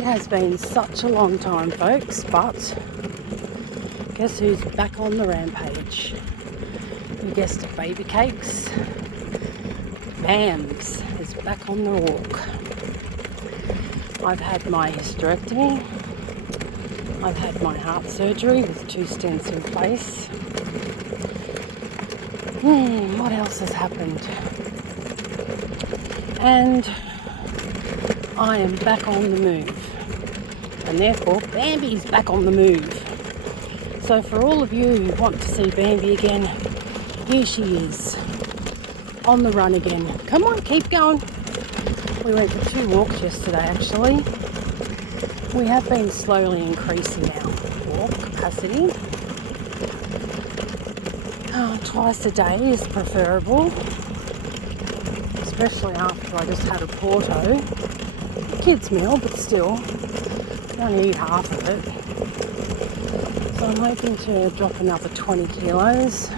It has been such a long time, folks, but guess who's back on the rampage? You guessed it, baby cakes. Bams is back on the walk. I've had my hysterectomy. I've had my heart surgery with 2 stents in place. What else has happened? And I am back on the move. And therefore, Bambi's back on the move. So for all of you who want to see Bambi again, here she is. On the run again. Come on, keep going. We went for 2 walks yesterday, actually. We have been slowly increasing our walk capacity. Twice a day is preferable, especially after I just had a Porto. Kids meal, but still, I only eat half of it. So I'm hoping to drop another 20 kilos,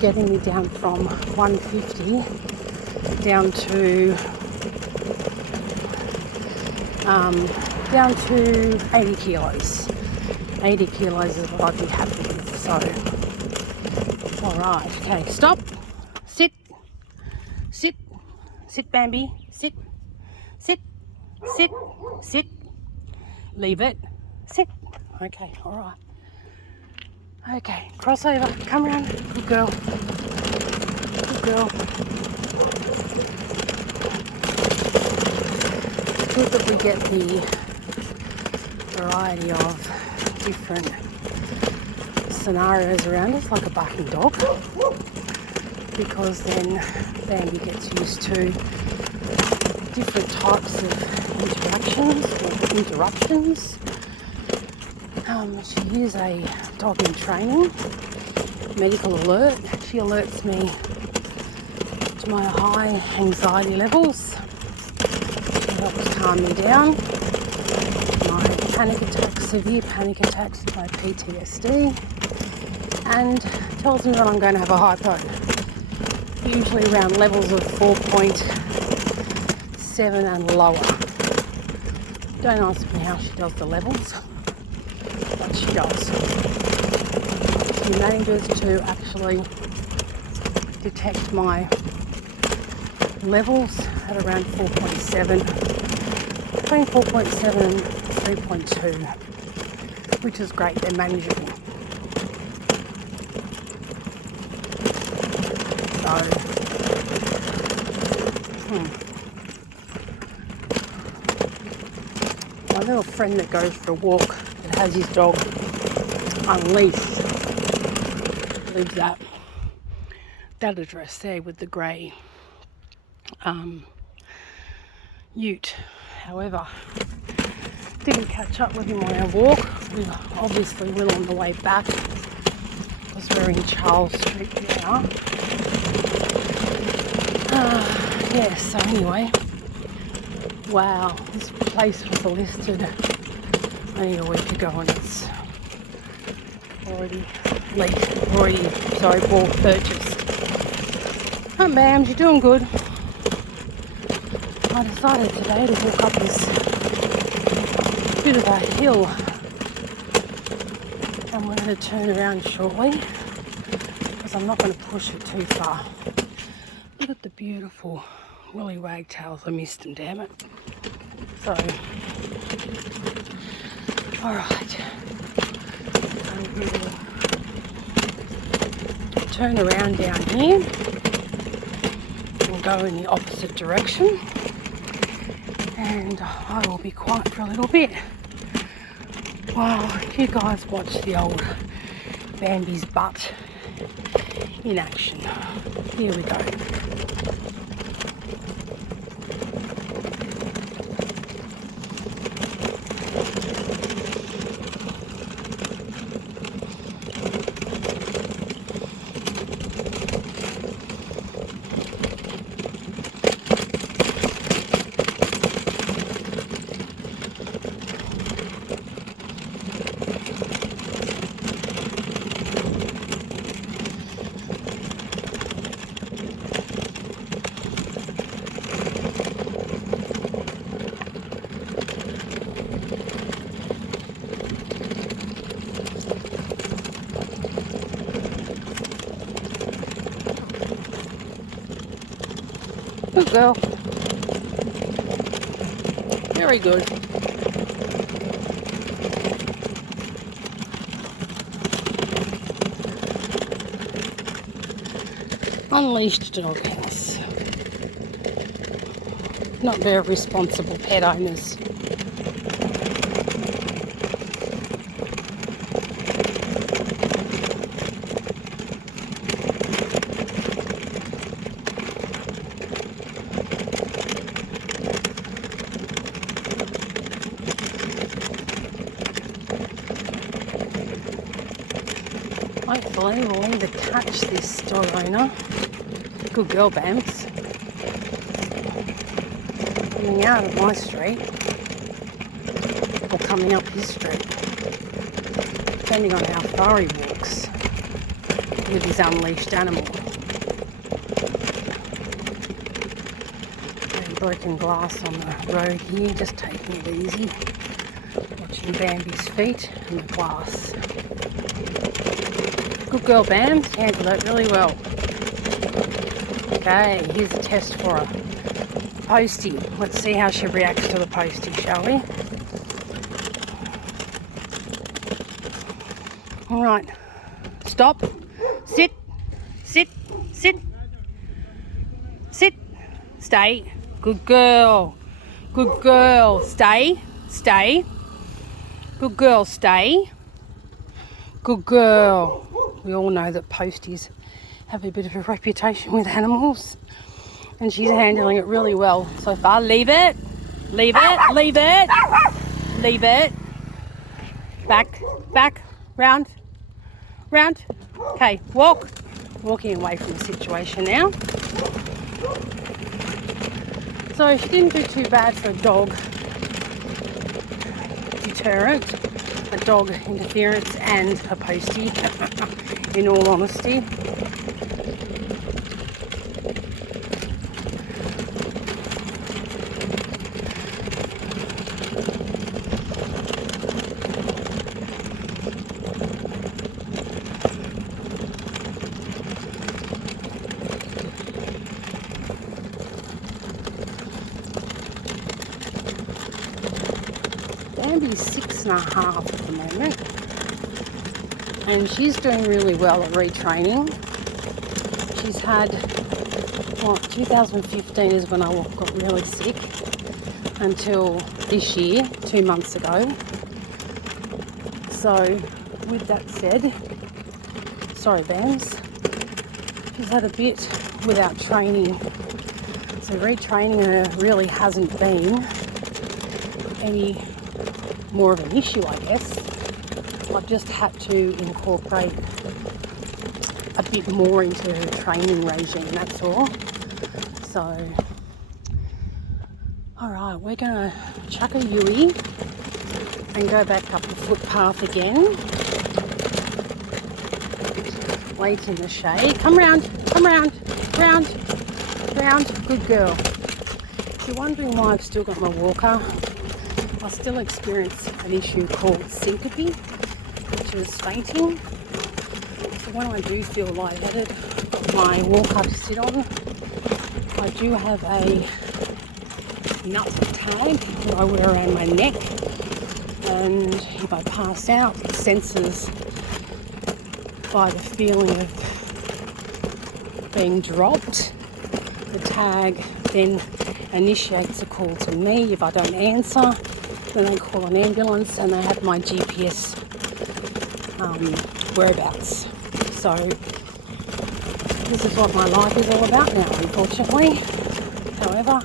getting me down from 150 down to 80 kilos. 80 kilos is what I'd be happy with. So, all right, okay, stop, sit, Bambi, sit, leave it, sit. Okay, all right. Okay, crossover, come around, good girl. It's good that we get the variety of different scenarios around us, like a barking dog, because then Bambi gets used to different types of interruptions. She is a dog in training, medical alert. She alerts me to my high anxiety levels. She helps calm me down. My panic attacks, severe panic attacks, my PTSD, and tells me that I'm going to have a hypo. Usually around levels of 4.7 and lower. Don't ask me how she does the levels, but she does. She manages to actually detect my levels at around 4.7, between 4.7 and 3.2, which is great. They're manageable. So, my little friend that goes for a walk that has his dog unleashed lives at that address there with the grey ute. However, didn't catch up with him on our walk. We obviously will on the way back because we're in Charles Street now. So anyway, wow, this place was listed only a week ago and it's already bought, purchased. Oh, Bams, you're doing good. I decided today to walk up this bit of a hill and we're going to turn around shortly because I'm not going to push it too far. Look at the beautiful woolly wagtails. I missed them, damn it. So, alright. We'll turn around down here and go in the opposite direction. And I will be quiet for a little bit while you guys watch the old Bambi's butt in action. Here we go. Good girl. Very good. Unleashed dog house. Not very responsible pet owners. Hopefully we'll either catch this dog owner. Good girl, Bams. Coming out of my street or coming up his street, depending on how far he walks with his unleashed animal. And broken glass on the road here, just taking it easy. Watching Bambi's feet and the glass. Good girl, Bams. Handled that really well. Okay, here's a test for her. Postie. Let's see how she reacts to the Postie, shall we? All right. Stop. Sit. Sit. Sit. Sit. Stay. Good girl. Good girl. Stay. Stay. Good girl. Stay. Good girl. We all know that Posties have a bit of a reputation with animals, and she's handling it really well so far. Leave it. Leave it. Leave it. Leave it. Back. Back. Round. Round. Okay, walk. Walking away from the situation now. So she didn't do too bad for a dog deterrent, a dog interference, and a Postie, in all honesty. Bambi's 6.5 at the moment, and she's doing really well at retraining. She's had, 2015 is when I got really sick, until this year, 2 months ago. So with that said, sorry Bams, she's had a bit without training. So retraining her really hasn't been any more of an issue, I guess. I've just had to incorporate a bit more into her training regime, that's all. So, alright, we're going to chuck a Yui and go back up the footpath again. Wait in the shade. Come round, round, round. Good girl. If you're wondering why I've still got my walker, I still experience an issue called syncope, which is fainting. So when I do feel lightheaded, I've got my walker to sit on. I do have a nut tag that I wear around my neck, and if I pass out, it senses by the feeling of being dropped. The tag then initiates a call to me. If I don't answer, then they call an ambulance and they have my GPS whereabouts. So this is what my life is all about now, unfortunately. However,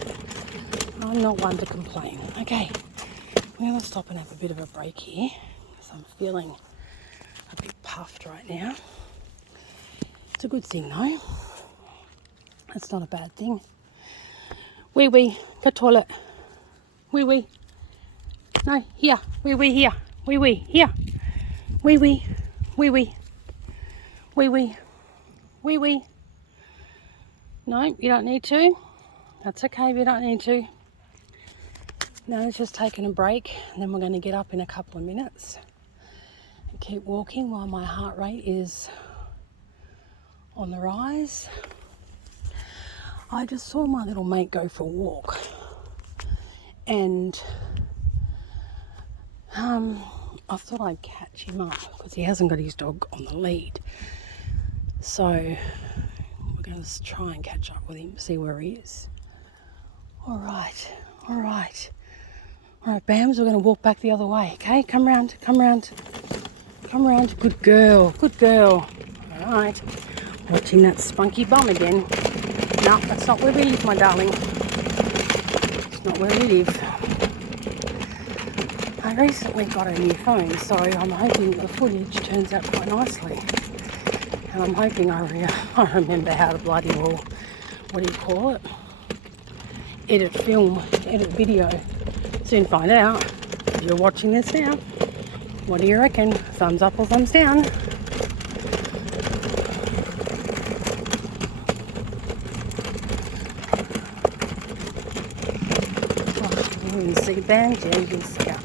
I'm not one to complain. Okay, we're going to stop and have a bit of a break here, because I'm feeling a bit puffed right now. It's a good thing though. It's not a bad thing. Wee wee, go toilet. Wee wee. No, here. Wee wee here. Wee wee here. Wee wee. Wee wee. Wee wee. Wee wee. No, you don't need to. That's okay if you don't need to. No, it's just taking a break, and then we're going to get up in a couple of minutes and keep walking while my heart rate is on the rise. I just saw my little mate go for a walk, and I thought I'd catch him up because he hasn't got his dog on the lead. So we're going to try and catch up with him, see where he is. All right, Bams, we're going to walk back the other way, okay? Come round. Good girl. All right. Watching that spunky bum again. No, that's not where we live, my darling. It's not where we live. I recently got a new phone, so I'm hoping the footage turns out quite nicely. And I'm hoping I remember how to bloody well, what do you call it? Edit video. Soon find out. If you're watching this now, what do you reckon? Thumbs up or thumbs down? You can see Bambi, you can see her.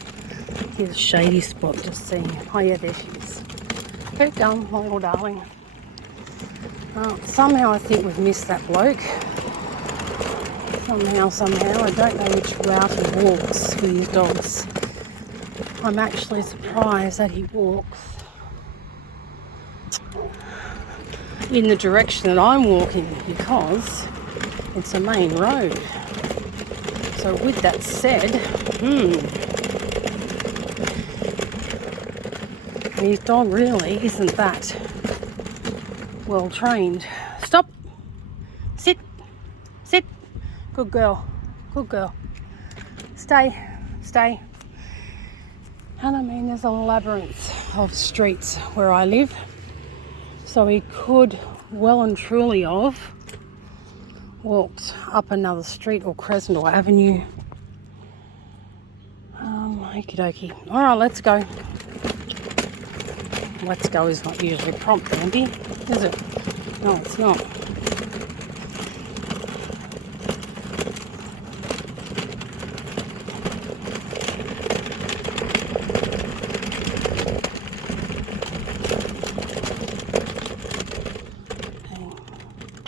Here's a shady spot, just seeing her. Oh yeah, there she is. Keep going, my little darling. Somehow I think we've missed that bloke. Somehow, I don't know which route he walks with his dogs. I'm actually surprised that he walks in the direction that I'm walking because it's a main road. So with that said, and his dog really isn't that well trained. Stop! Sit! Good girl. Stay. And I mean, there's a labyrinth of streets where I live. So he could well and truly have walked up another street or crescent or avenue. Okie dokie. All right, let's go. Let's go is not usually prompt, Bambi, is it? No, it's not.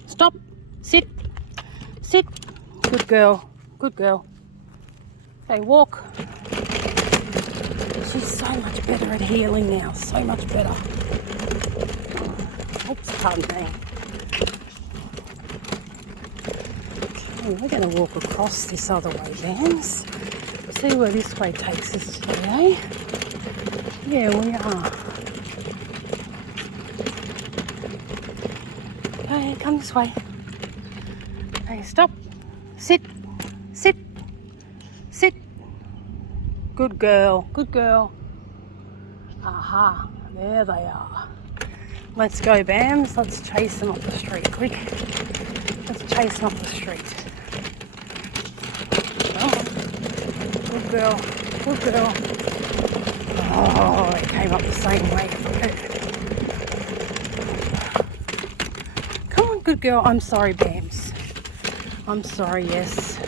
Stop. Sit. Good girl. Okay, walk. She's so much better at healing now. So much better. Oops, pardon me. Okay, we're going to walk across this other way, Vans. See where this way takes us today. Yeah, we are. Okay, come this way. Okay, stop. Sit. Good girl. Aha, there they are. Let's go, Bams. Let's chase them up the street, quick. Let's chase them up the street. Come on. Good girl. Oh, it came up the same way. Come on, good girl. I'm sorry, Bams. I'm sorry, yes.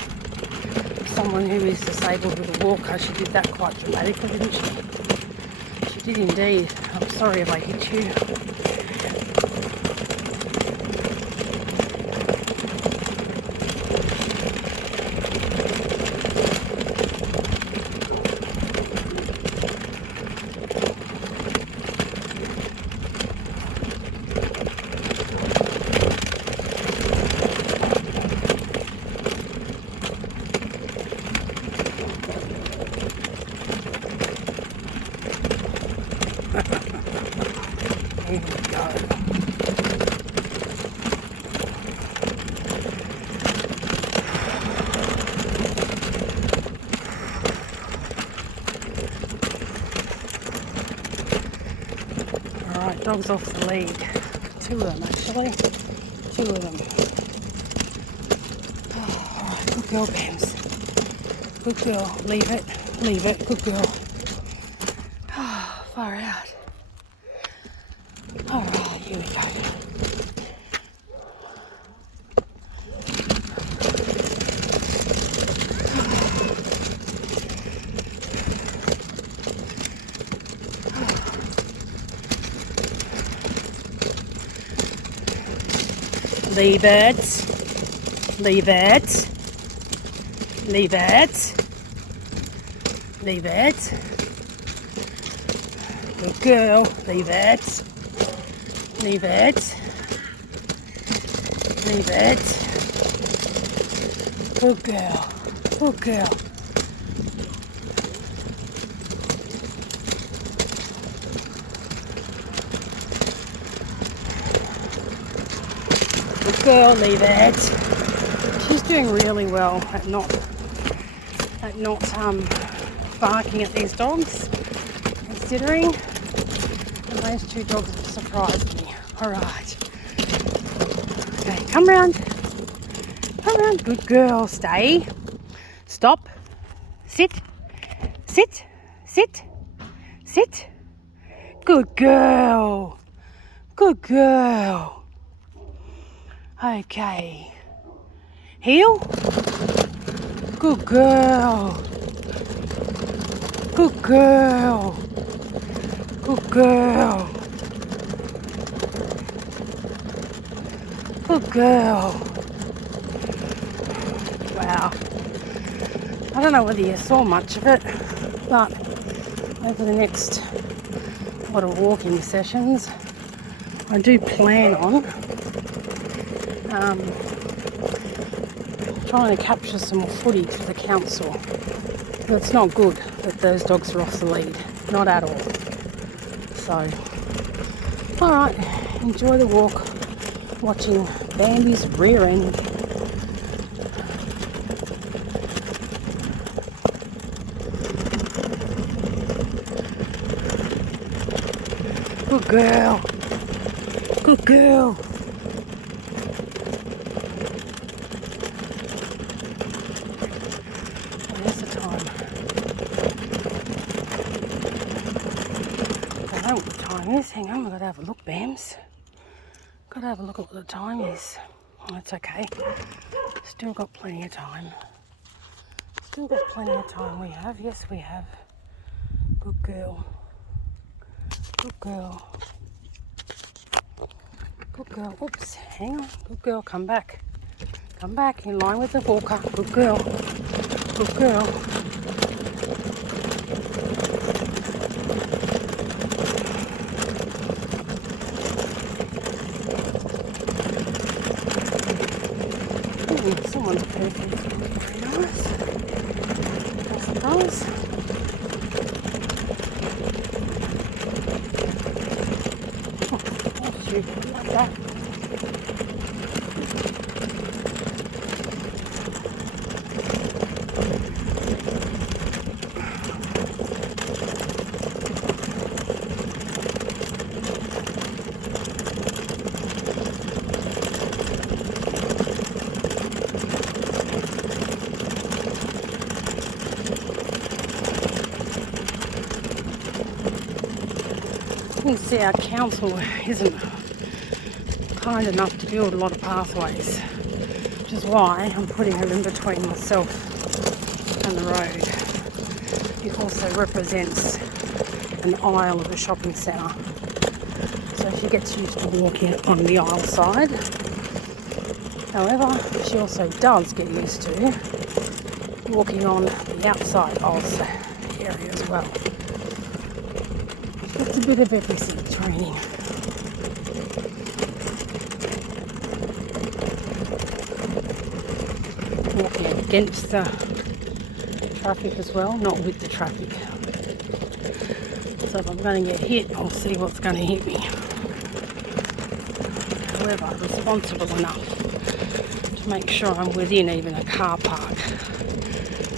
Someone who is disabled with a walker, she did that quite dramatically, didn't she? She did indeed. I'm sorry if I hit you. Here we go. Alright, dog's off the lead. Two of them actually. Alright, good girl, Bams. Good girl. Leave it. Good girl. Far out. Alright, here we go. The birds. Leave it. Leave it. Leave it. Good girl. Leave it. Leave it. Leave it. Good girl. Good girl. Good girl, leave it. She's doing really well at not barking at these dogs, considering. And those two dogs have surprised me. Alright. Okay, come round. Come round. Good girl. Stay. Stop. Sit. Sit. Sit. Sit. Good girl. Good girl. Okay. Heel. Good girl. Good girl. Good girl. Good girl. Wow. I don't know whether you saw much of it, but over the next lot of walking sessions, I do plan on trying to capture some more footage for the council. But it's not good that those dogs are off the lead. Not at all. So, alright, enjoy the walk, watching Bambi's rear end. Good girl. Good girl. Where's the time? I don't know what the time is. Hang on, I've got to have a look, Bams. Got to have a look at what the time is. Oh, that's okay. Still got plenty of time. Still got plenty of time. We have. Yes, we have. Good girl. Good girl. Good girl. Oops, hang on. Good girl, come back. Come back in line with the walker. Good girl. Good girl. Ooh, someone's perfect. Very nice. I suppose. Like that. You can see our council isn't kind enough to build a lot of pathways, which is why I'm putting her in between myself and the road. It also represents an aisle of a shopping centre, so she gets used to walking on the aisle side. However, she also does get used to walking on the outside aisle area as well. It's a bit of everything training. Walking against the traffic as well, not with the traffic. So if I'm going to get hit, I'll see what's going to hit me. However, I'm responsible enough to make sure I'm within even a car park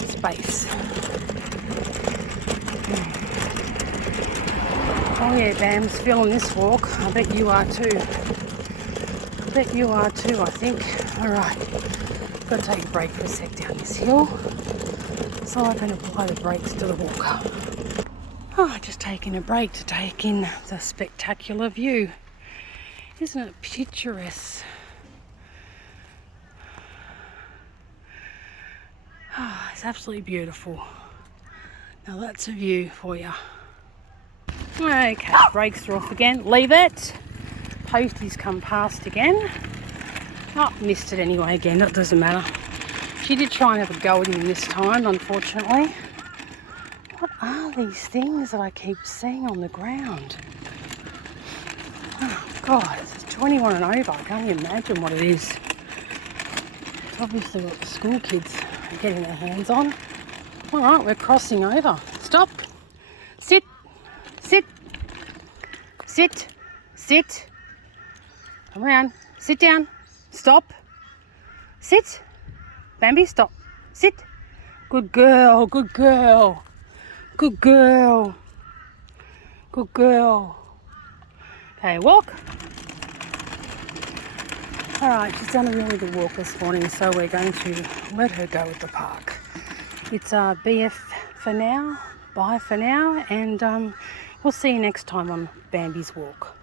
space. Oh yeah, Bam's feeling this walk. I bet you are too. I bet you are too, I think. Alright, got to take a break for a sec down this hill. So I can apply the brakes to the walker. Oh, just taking a break to take in the spectacular view. Isn't it picturesque? Oh, it's absolutely beautiful. Now that's a view for you. Okay, brakes are off again. Leave it. Postie's come past again. Oh, missed it anyway again, that doesn't matter. She did try and have a go at him this time, unfortunately. What are these things that I keep seeing on the ground? Oh, God, it's 21 and over. I can't even imagine what it is. It's obviously what the school kids are getting their hands on. All right, we're crossing over. Stop. Sit. Sit. Sit. Sit. Come around. Sit down. Stop. Sit. Bambi, stop. Sit. Good girl. Good girl. Good girl. Good girl. Okay, walk. All right, she's done a really good walk this morning, so we're going to let her go at the park. It's BF for now. Bye for now, and we'll see you next time on Bambi's Walk.